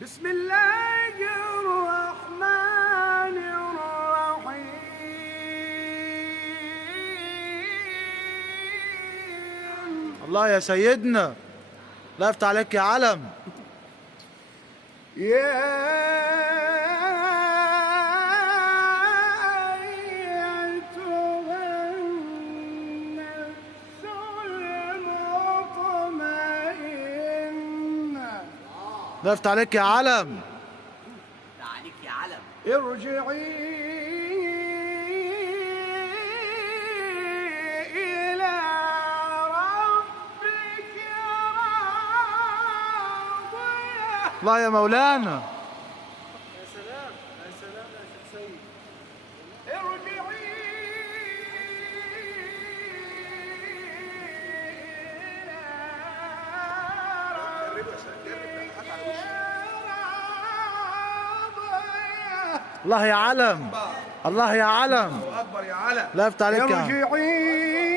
بسم الله الرحمن الرحيم. الله يا سيدنا، لا يفتح عليك يا علم. يا لا يفتح عليك يا علم. لا عليك يا علم. ارجعي إلى ربك راضية. الله يا مولانا. يا سلام يا سلام يا شيخ سيد. ارجعي الله يا علم، الله يا علم. أكبر يا علم. لا يفتح عليك يا علم. ارجعي